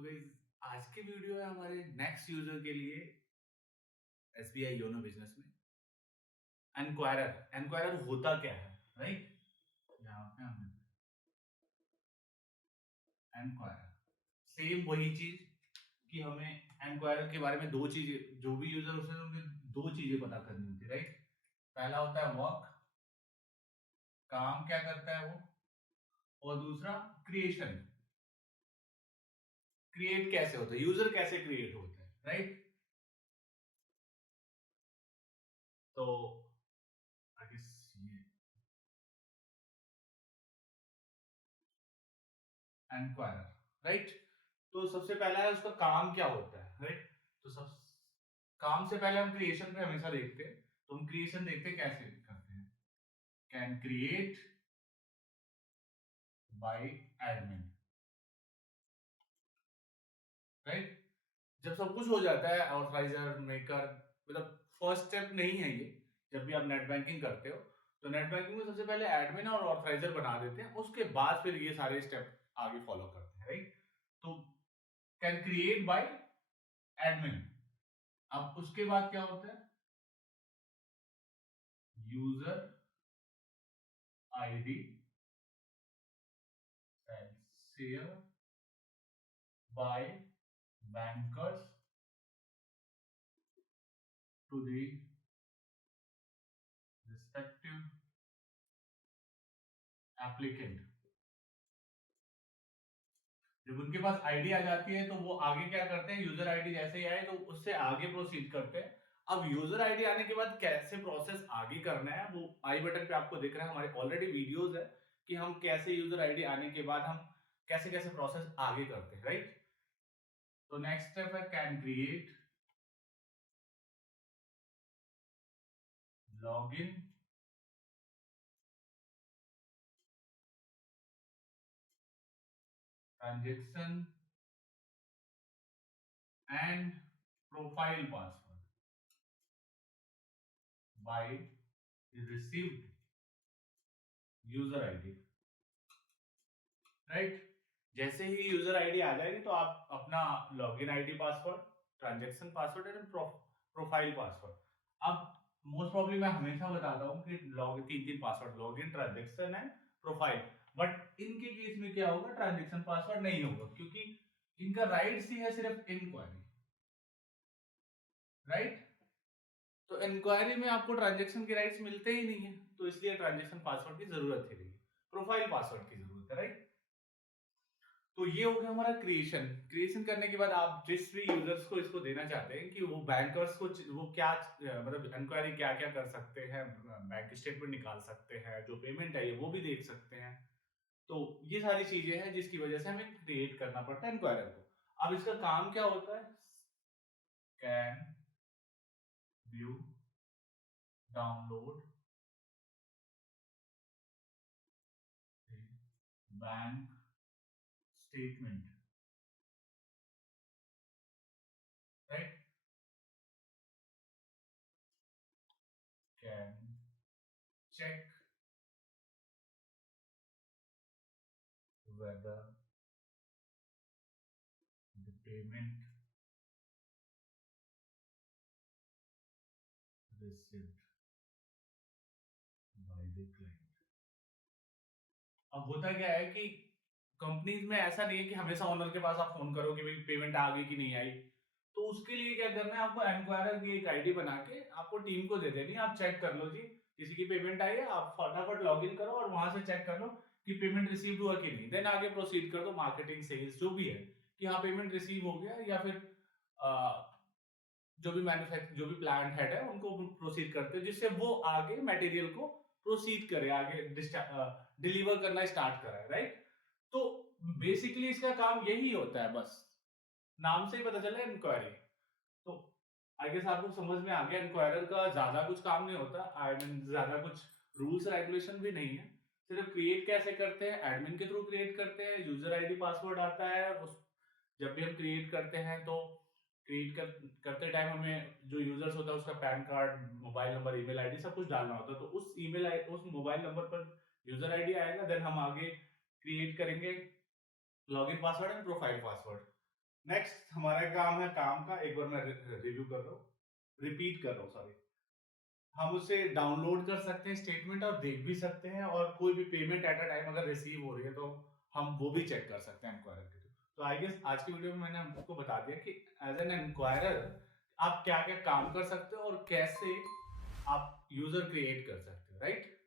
तो गाइस आज की वीडियो है हमारे नेक्स्ट यूजर के लिए एसबीआई योनो बिजनेस में एनक्वायरर एनक्वायरर होता क्या है, राइट? यहाँ पे हमने एनक्वायरर सेम वही चीज कि हमें एनक्वायरर के बारे में दो चीजें, जो भी यूजर होते हैं उनके दो चीजें पता करनी होती है, राइट? पहला होता है वर्क, काम क्या करता है वो, और दूसरा क्रिएशन, क्रिएट कैसे होता है, यूजर कैसे क्रिएट होता है, राइट? तो आई गेस ये एनक्वायरर, राइट? तो सबसे पहला है उसका काम क्या होता है, राइट? तो सब काम से पहले हम क्रिएशन पे हमेशा देखते हैं, तो हम क्रिएशन देखते हैं कैसे करते हैं। Can create bye admin, right? जब सब कुछ हो जाता है, ऑथराइजर मेकर, मतलब फर्स्ट स्टेप नहीं है ये। जब भी आप नेट बैंकिंग करते हो तो नेट बैंकिंग में सबसे पहले एडमिन और ऑथराइजर बना देते हैं, उसके बाद फिर ये सारे स्टेप आगे फॉलो करते हैं, राइट? तो कैन क्रिएट बाय एडमिन। अब उसके बाद क्या होता है, user ID share by bankers to the respective applicant. जब उनके पास आईडी आ जाती है तो वो आगे क्या करते हैं, यूजर आईडी जैसे ही आए तो उससे आगे प्रोसीड करते हैं। अब यूजर आईडी आने के बाद कैसे प्रोसेस आगे करना है वो आई बटन पे आपको दिख रहा है, हमारे ऑलरेडी वीडियोस है कि हम कैसे यूजर आईडी आने के बाद हम कैसे कैसे प्रोसेस आगे करते हैं, राइट? तो नेक्स्ट स्टेप है can create login transaction and profile password by received user ID, right? जैसे ही यूजर आईडी आ जाएगी तो आप अपना login ID password, transaction password and profile password. अब मोस्ट प्रॉब्ली मैं हमेशा बताता हूँ कि लॉग तीन तीन password, login, transaction and profile. But इनके केस में क्या होगा, ट्रांजैक्शन पासवर्ड नहीं होगा क्योंकि इनका राइट्स ही है सिर्फ इंक्वायरी, राइट? तो इंक्वायरी में आपको ट्रांजैक्शन के राइट्स मिलते ही नहीं है, तो इसलिए ट्रांजैक्शन पासवर्ड की जरूरत ही नहीं है, प्रोफाइल पासवर्ड की जरूरत है, राइट? तो ये हो गया हमारा क्रिएशन। क्रिएशन करने के बाद आप जिस भी यूजर्स को इसको देना चाहते हैं कि वो बैंकर्स को वो क्या मतलब इंक्वायरी क्या क्या कर सकते हैं, बैंक स्टेटमेंट निकाल सकते हैं, जो पेमेंट है ये वो भी देख सकते हैं। तो ये सारी चीजें हैं जिसकी वजह से हमें क्रिएट करना पड़ता है इंक्वायरर को। अब इसका काम क्या होता है, can view download bank statement, right? Can check whether the payment received by the client। अब होता क्या है कि कंपनीज में ऐसा नहीं है कि हमेशा ओनर के पास आप फोन करो कि भाई पेमेंट आ गई कि नहीं आई। तो उसके लिए क्या करना है, आपको एनक्वायरर की एक आईडी बना के आपको टीम को दे देनी है, आप चेक कर लो जी किसी की पेमेंट आई है, आप फटाफट लॉग इन करो और वहां से चेक कर लो कि पेमेंट रिसीव हुआ कि नहीं। देन आगे प्रोसीड कर दो, मार्केटिंग सेल्स जो भी है कि हाँ पेमेंट रिसीव हो गया, या फिर जो भी मैन्युफैक्चर जो भी प्लांट हेड है उनको प्रोसीड करते हैं जिससे वो आगे मटेरियल को प्रोसीड करे, आगे डिलीवर करना स्टार्ट करे, राइट? तो बेसिकली इसका काम यही होता है, बस नाम से ही पता चला इंक्वायरी। तो आई गेस आपको समझ में आ गया, इंक्वायरर का ज्यादा कुछ काम नहीं होता, आई मीन ज्यादा कुछ रूल्स रेगुलेशन भी नहीं है। सिर्फ क्रिएट कैसे करते हैं, एडमिन के थ्रू क्रिएट करते हैं, यूजर आईडी पासवर्ड आता है उस जब भी हम क्रिएट करते हैं तो करते टाइम हमें जो यूजर्स होता है उसका pan card, mobile number, email ID सब कुछ डालना होता है, तो उस उस मोबाइल नंबर पर यूजर आईडी आएगा। देन हम आगे क्रिएट करेंगे login password and profile password. Next हमारा काम है काम का, एक बार मैं रिव्यू कर रहा हूँ, रिपीट कर रहा हूँ, सॉरी। हम उसे डाउनलोड कर सकते हैं स्टेटमेंट और देख भी सकते हैं, और कोई भी पेमेंट एट अ टाइम अगर रिसीव हो रही है तो हम वो भी चेक कर सकते हैं एनक्वायरर के थ्रू। तो आई गेस आज की वीडियो में मैंने आपको बता दिया कि एज एन एनक्वायरर आप क्या क्या काम कर सकते हो और कैसे आप यूजर क्रिएट कर सकते हो, राइट।